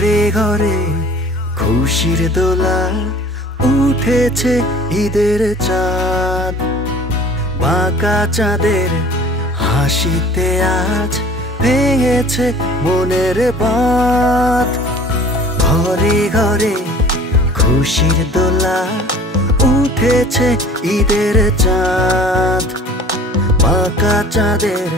ঘরে ঘরে খুশির দোলা উঠেছে ঈদের চাঁদ, বাঁকা চাঁদের হাসিতে আজ ভেঙেছে মনের বাঁধ। ঘরে ঘরে খুশির দোলা উঠেছে ঈদের চাঁদ, বাঁকা চাঁদের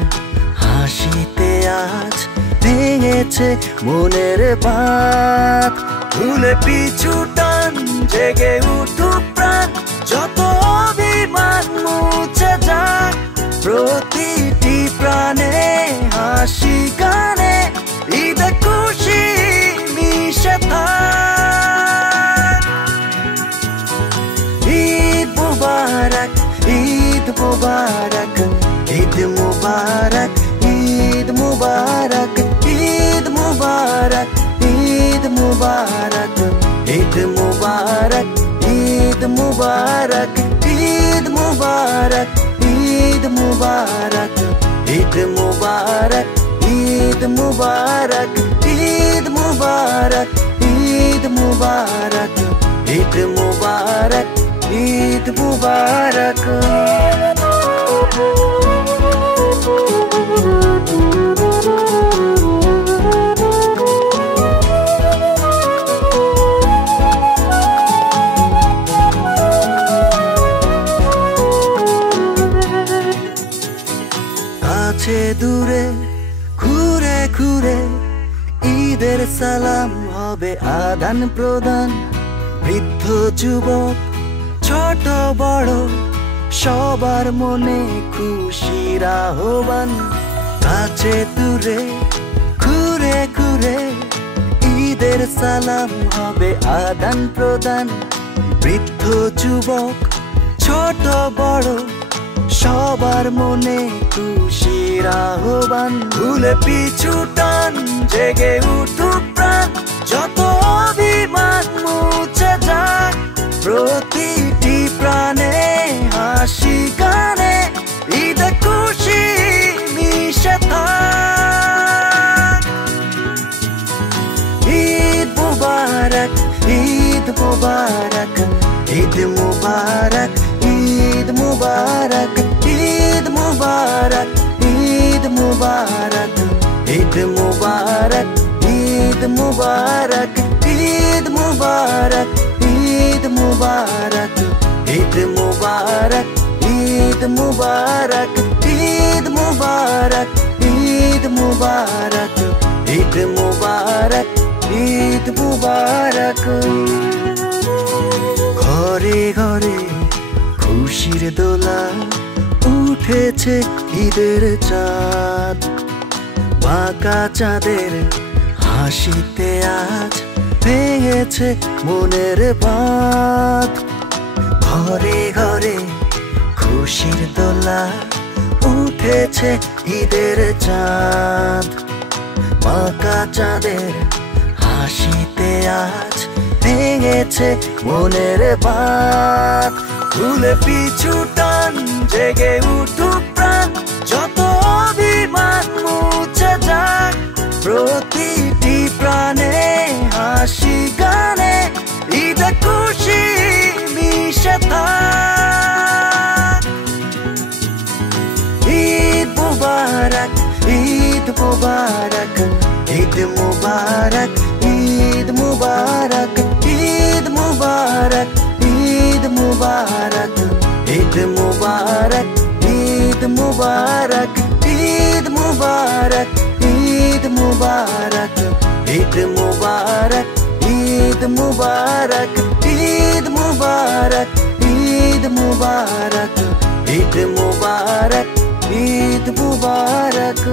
হাসিতে আজ ভেঙেছে মনের বাঁধ। ভুলে পিছু টান জেগে উঠুক প্রাণ, যত অভিমান মুছে যাক, প্রতিটি প্রাণে হাসি গানে ঈদে খুশি মিশে থাক। ঈদ মুবারক, ঈদ মুবারক, ঈদ মুবারক, ঈদ মুবারক, ঈদ মুবারক, ঈদ মুবারক, ঈদ মুবারক, ঈদ মুবারক, ঈদ মুবারক, ঈদ মুবারক, ঈদ মুবারক, ঈদ মুবারক, ঈদ মুবারক, ঈদ মুবারক, ঈদ মুবারক, ঈদ মুবারক। কাছে দূরে ঘুরে ঘুরে ঈদের সালাম হবে আদান প্রদান। বৃদ্ধ যুবক ছোট বড় সবার মনে খুশির আহ্বান। কাছে দূরে ঘুরে ঘুরে ঈদের সালাম হবে আদান প্রদান। বৃদ্ধ যুবক ছোট বড় সবার মনে খুশির আহ্বান। ভুলে পিছু টান জেগে উঠুক প্রাণ, যত অভিমান মুছে যাক, প্রতিটি প্রাণে হাসি গানে ঈদে খুশি মিশে থাক। ঈদ মুবারক, ঈদ মুবারক, ঈদ মুবারক, ঈদ মুবারক, ঈদ মুবারক, ঈদ মুবারক, ঈদ মুবারক, ঈদ মুবারক, ঈদ মুবারক, ঈদ মুবারক, ঈদ মুবারক, ঈদ মুবারক, ঈদ মুবারক, ঈদ মুবারক, ঈদ মুবারক, ঈদ মুবারক। ঘরে ঘরে খুশির দোলা উঠেছে ঈদের চাঁদ, বাঁকা চাঁদের হাসিতে আজ ভেঙেছে মনের বাঁধ। ঘরে ঘরে খুশির দোলা উঠেছে ঈদের চাঁদ, বাঁকা চাঁদের হাসিতে আজ ভেঙেছে মনের বাঁধ। ভুলে পিছু টান জেগে উঠুক প্রাণ, যত অভিমান মুছে যাক, প্রতিটি প্রাণে হাসি গানে ঈদে খুশি মিশে থাক। ঈদ মুবারক, ঈদ মুবারক, ঈদ মুবারক, ঈদ মুবারক, ঈদ মুবারক, ঈদ মুবারক, ঈদ মুবারক, ঈদ মুবারক, ঈদ মুবারক, ঈদ মুবারক, ঈদ মুবারক, ঈদ মুবারক, ঈদ মুবারক, ঈদ মুবারক, ঈদ মুবারক, ঈদ মুবারক।